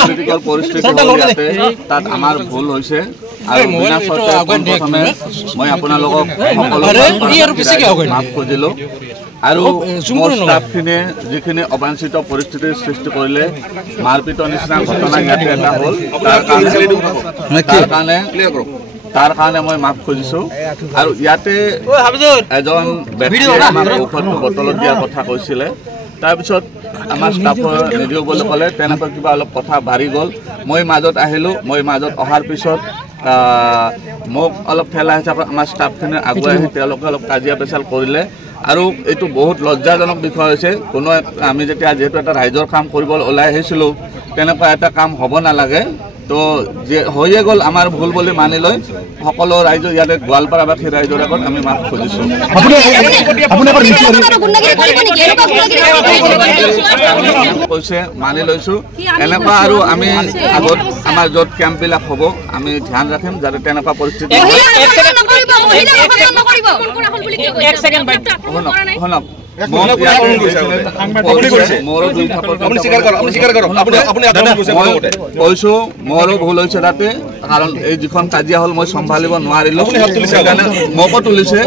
political পৰিস্থিতি ইয়াতে তাত আমাৰ ভুল হৈছে আৰু বিনা চৰ্তে প্ৰথমে মই আপোনালোকক মাফ খুজিলোঁ আৰু মোৰ ষ্টাফখিনিয়ে যিখিনি অবাঞ্ছিত পৰিস্থিতিৰ সৃষ্টি কৰিলে মাৰপিটৰ নিচিনা ঘটনা ইয়াতে এটা হ'ল তাৰ কাৰণে মই মাফ খুজিছোঁ আৰু ইয়াতে এজন ব্যক্তিয়ে আমাক ঔষধটো বটলত দিয়াৰ কথা কৈছিলে তাৰপিছত আমাৰ ষ্টাফৰ নিদিওঁ বুলি ক'লে তেনেকৈ কিবা অলপ কথা বাঢ়ি গ'ল মই মাজত আহিলোঁ মই মাজত অহাৰ পিছত মোক অলপ ঠেলা হিচাপে আমাৰ ষ্টাফখিনি আগুৱাই আহি তেওঁলোকে অলপ কাজিয়া পেচাল কৰিলে আৰু এইটো বহুত লজ্জাজনক বিষয় হৈছে কোনো আমি যেতিয়া যিহেতু এটা ৰাইজৰ কাম কৰিবলৈ ওলাই আহিছিলোঁ তেনেকুৱা এটা কাম হ'ব নালাগে তো যে হৈয়ে গ'ল আমাৰ ভুল বুলি মানি লৈ সকলো ৰাইজ ইয়াতে গোৱালপাৰাবাসী ৰাইজৰ আগত আমি মাফ খুজিছোঁ কৈছে মানি লৈছোঁ এনেকুৱা আৰু আমি আগত আমাৰ য'ত কেম্পবিলাক হ'ব আমি ধ্যান ৰাখিম যাতে তেনেকুৱা পৰিস্থিতি শুনক কৈছোঁ মোৰো ভুল হৈছে তাতে কাৰণ এই যিখন কাজিয়া হ'ল মই চম্ভালিব নোৱাৰিলোঁ সেইকাৰণে মোকো তুলিছে